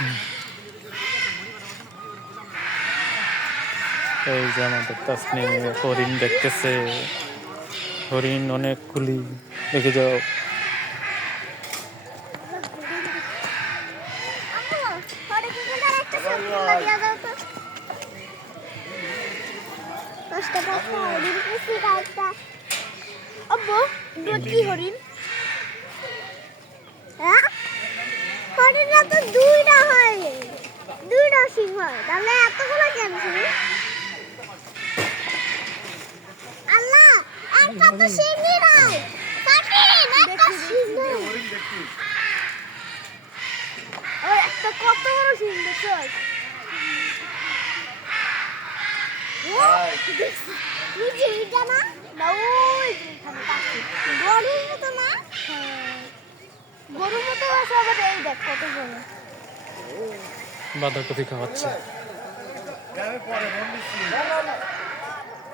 এই যে আমাদের তাসনিম হরিণ দেখতেছে, হরিণ অনেকগুলি, দেখে যাও। কি হরিণ? হরিণটা তো দুইটা হয়, দুইটা সিং হয়, তাহলে এতগুলো কেন সিং? আল্লাহ, একটা তো সিংই নাই, একটা সিং নাই। ওই একটা কত বড় সিং দেখছো? এটা না, ওই গরুর মতো না, গরুর মতো আছে, আবার এই দেখ কত বড়। বাঁধাকপি খাওয়াচ্ছে।